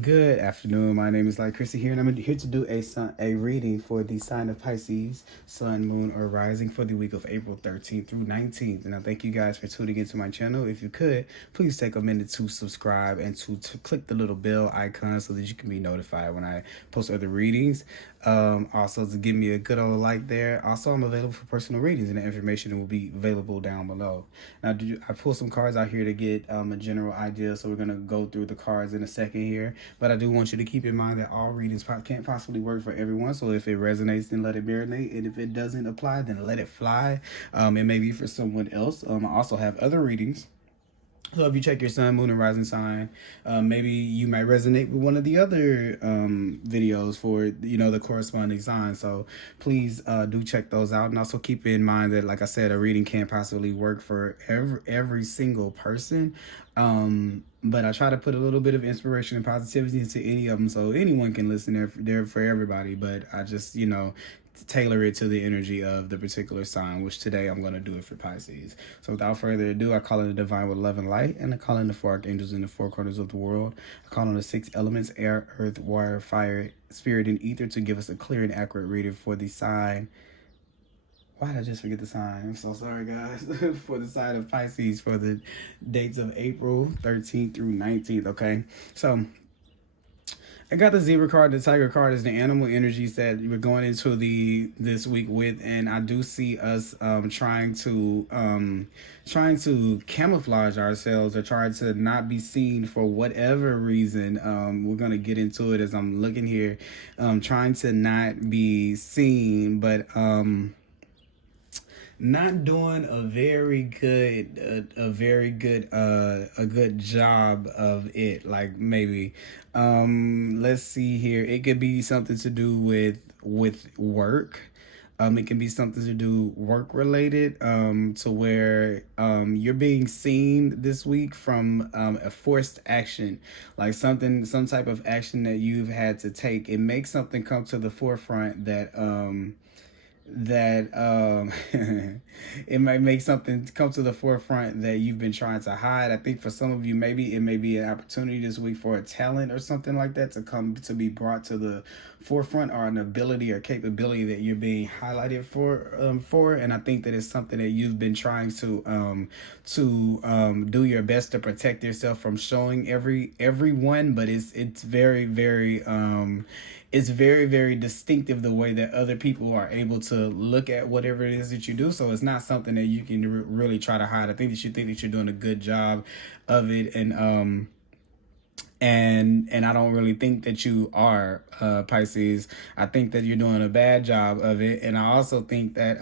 Good afternoon. My name is Thelightchrissy here, and I'm here to do a reading for the sign of Pisces, Sun, Moon, or Rising for the week of April 13th through 19th. And I thank you guys for tuning into my channel. If you could, please take a minute to subscribe and to click the little bell icon so that you can be notified when I post other readings. Also to give me a good old like there. Also, I'm available for personal readings, and the information will be available down below. Now, I pulled some cards out here to get a general idea, so we're gonna go through the cards in a second here. But I do want you to keep in mind that all readings can't possibly work for everyone. So if it resonates, then let it marinate, and if it doesn't apply, then let it fly. It may be for someone else. I also have other readings. So if you check your sun, moon, and rising sign, maybe you might resonate with one of the other videos for, the corresponding sign. So please do check those out. And also keep in mind that, like I said, a reading can't possibly work for every single person. But I try to put a little bit of inspiration and positivity into any of them, so anyone can listen. There for everybody. But I just, tailor it to the energy of the particular sign, which today I'm going to do it for Pisces. So without further ado, I call in the divine with love and light, and I call in the four archangels in the four corners of the world. I call on the six elements: air, earth, water, fire, spirit, and ether, to give us a clear and accurate reading for the sign. Why did I just forget the sign? I'm so sorry, guys. For the sign of Pisces for the dates of April 13th through 19th, okay? So I got the zebra card. The tiger card is the animal energies that we're going into this week with, and I do see us trying to camouflage ourselves, or trying to not be seen for whatever reason. We're gonna get into it as I'm looking here, trying to not be seen, but not doing a good job of it. Like, maybe let's see here, it could be something to do with work. It can be something to do work related, to where you're being seen this week from a forced action, like some type of action that you've had to take. It makes something come to the forefront that it might make something come to the forefront that you've been trying to hide. I think for some of you, maybe it may be an opportunity this week for a talent or something like that to be brought to the forefront, or an ability or capability that you're being highlighted for. And I think that it's something that you've been trying to do your best to protect yourself from showing everyone, but it's very, very it's very, very distinctive the way that other people are able to look at whatever it is that you do. So it's not something that you can really try to hide. I think that you think that you're doing a good job of it, and I don't really think that you are, Pisces. I think that you're doing a bad job of it, and I also think that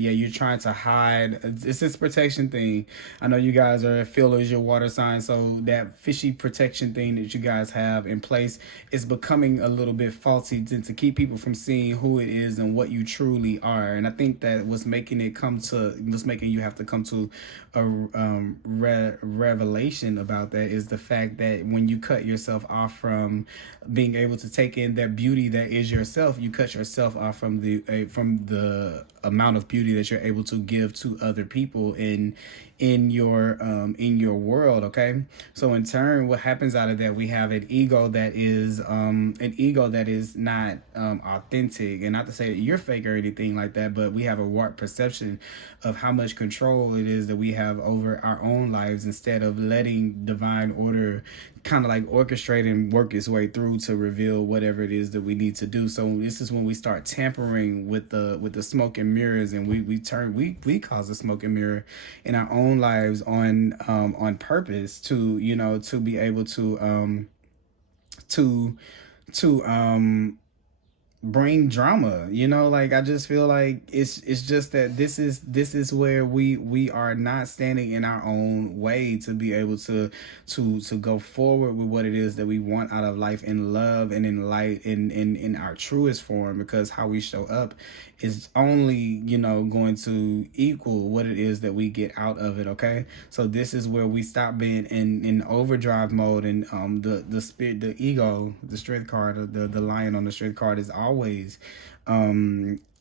you're trying to hide. It's this protection thing. I know you guys are feelers, your water sign, so that fishy protection thing that you guys have in place is becoming a little bit faulty to keep people from seeing who it is and what you truly are. And I think that what's making you have to come to a revelation about that is the fact that when you cut yourself off from being able to take in that beauty that is yourself, you cut yourself off from the amount of beauty that you're able to give to other people in your world. Okay, so in turn, what happens out of that, we have an ego that is not authentic. And not to say that you're fake or anything like that, but we have a warped perception of how much control it is that we have over our own lives, instead of letting divine order kind of like orchestrate and work its way through to reveal whatever it is that we need to do. So this is when we start tampering with the smoke and mirrors, and we cause a smoke and mirror in our own lives on purpose to be able to bring drama. Like, I just feel like it's just that this is where we are not standing in our own way to be able to go forward with what it is that we want out of life, in love and in light, in our truest form, because how we show up is only going to equal what it is that we get out of it. Okay, so this is where we stop being in overdrive mode, and the spirit, the ego, the strength card, the lion on the strength card, is always always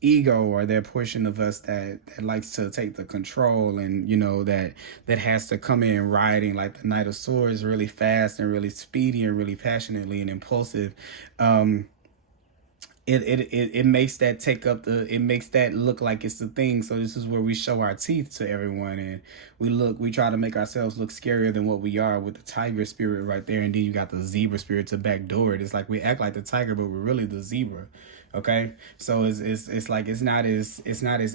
ego, or that portion of us that likes to take the control, and that has to come in riding like the Knight of Swords, really fast and really speedy and really passionately and impulsive. It makes that it makes that look like it's the thing. So this is where we show our teeth to everyone, and we try to make ourselves look scarier than what we are, with the tiger spirit right there. And then you got the zebra spirit to backdoor it. It's like we act like the tiger, but we're really the zebra. Okay, so it's like it's not as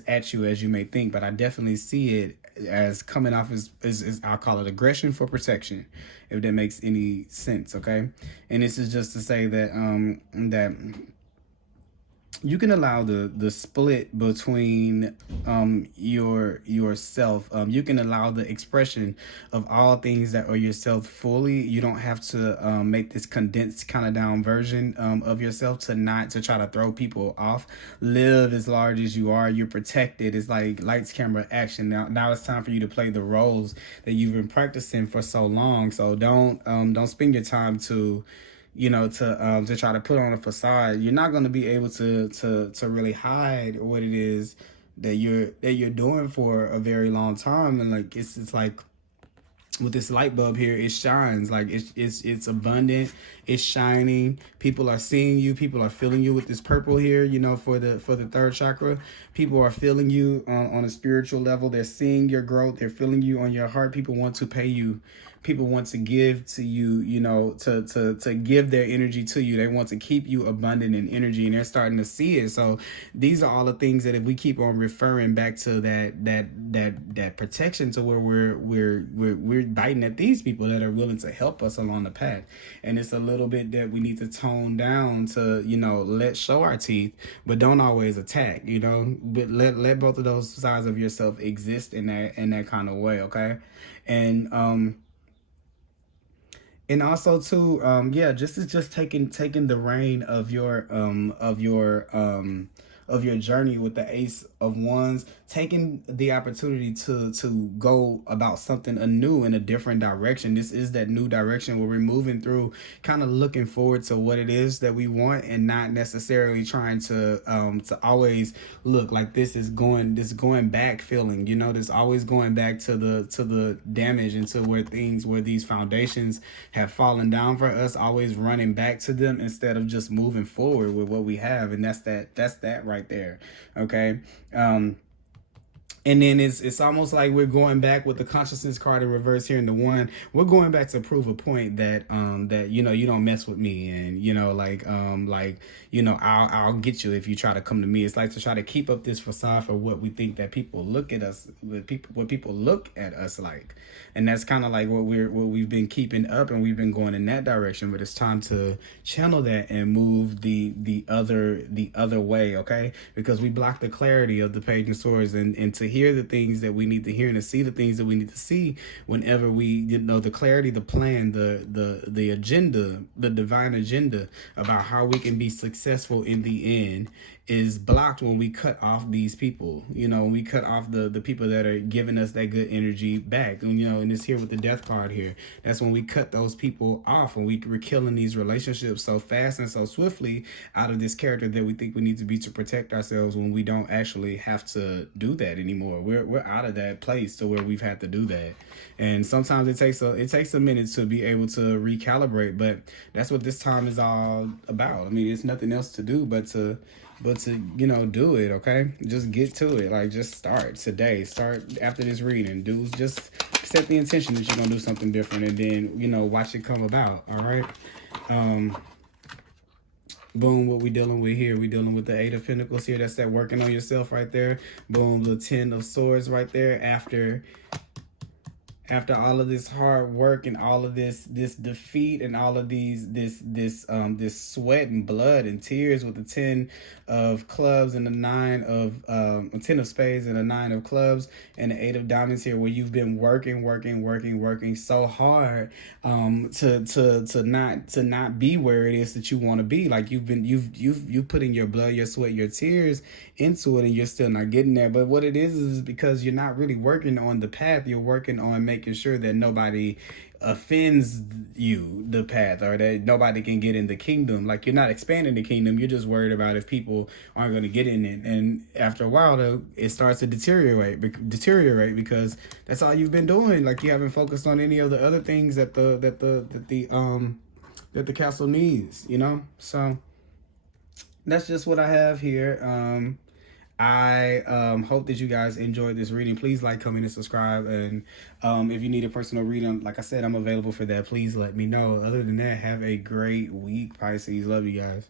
at you as you may think, but I definitely see it as coming off as I'll call it aggression for protection, if that makes any sense. Okay, and this is just to say that that you can allow the split between yourself. You can allow the expression of all things that are yourself fully. You don't have to make this condensed kind of down version of yourself to try to throw people off. Live as large as you are. You're protected. It's like lights, camera, action. Now it's time for you to play the roles that you've been practicing for so long. So don't spend your time to try to put on a facade. You're not going to be able to really hide what it is that you're doing for a very long time. And like it's like with this light bulb here, it shines. Like it's abundant, it's shining. People are seeing you, people are feeling you with this purple here, for the third chakra. People are feeling you on a spiritual level. They're seeing your growth, they're feeling you on your heart. People want to pay you. People want to give to you, to give their energy to you. They want to keep you abundant in energy, and they're starting to see it. So these are all the things that if we keep on referring back to that protection, to where we're biting at these people that are willing to help us along the path. And it's a little bit that we need to tone down to, let's show our teeth, but don't always attack, but let both of those sides of yourself exist in that kind of way. Okay. And also too, just taking the reign of your journey with the Ace of Wands, taking the opportunity to go about something anew in a different direction. This is that new direction where we're moving through, kind of looking forward to what it is that we want, and not necessarily trying to always look like this going back feeling, this always going back to the damage, and to where these foundations have fallen down for us, always running back to them instead of just moving forward with what we have. And that's that right there. Okay. And then it's almost like we're going back with the consciousness card in reverse here in the one. We're going back to prove a point that you don't mess with me, and I'll get you if you try to come to me. It's like to try to keep up this facade for what we think that people look at us, what people look at us like. And that's kind of like what we've been keeping up, and we've been going in that direction. But it's time to channel that and move the other way, okay? Because we block the clarity of the Page of Swords, and to hear the things that we need to hear, and to see the things that we need to see, whenever we the clarity, the plan, the agenda, the divine agenda about how we can be successful in the end, is blocked when we cut off these people. When we cut off the people that are giving us that good energy back. And it's here with the Death card here. That's when we cut those people off, and we're killing these relationships so fast and so swiftly out of this character that we think we need to be to protect ourselves, when we don't actually have to do that anymore. We're out of that place to where we've had to do that. And sometimes it takes a minute to be able to recalibrate, but that's what this time is all about. I mean, it's nothing else to do but to do it. Okay, just get to it. Like, just start today. Start after this reading. Just set the intention that you're gonna do something different, and then watch it come about. All right. Boom, what we dealing with here? We dealing with the Eight of Pentacles here. That's that working on yourself right there. Boom, the Ten of Swords right there. After all of this hard work and all of this defeat and all of this sweat and blood and tears, with the 10 of clubs and the 9 of 10 of spades and the 9 of clubs and the 8 of diamonds here, where you've been working so hard to not be where it is that you want to be. Like, you've put in your blood, your sweat, your tears into it, and you're still not getting there. But what it is because you're not really working on the path. You're working on making sure that nobody offends you, the path, or that nobody can get in the kingdom. Like, you're not expanding the kingdom, you're just worried about if people aren't going to get in it. And after a while, though, it starts to deteriorate because that's all you've been doing. Like, you haven't focused on any of the other things that the castle needs, you know. So that's just what I have here. I hope that you guys enjoyed this reading. Please like, comment, and subscribe. And if you need a personal reading, like I said, I'm available for that. Please let me know. Other than that, have a great week, Pisces. Love you guys.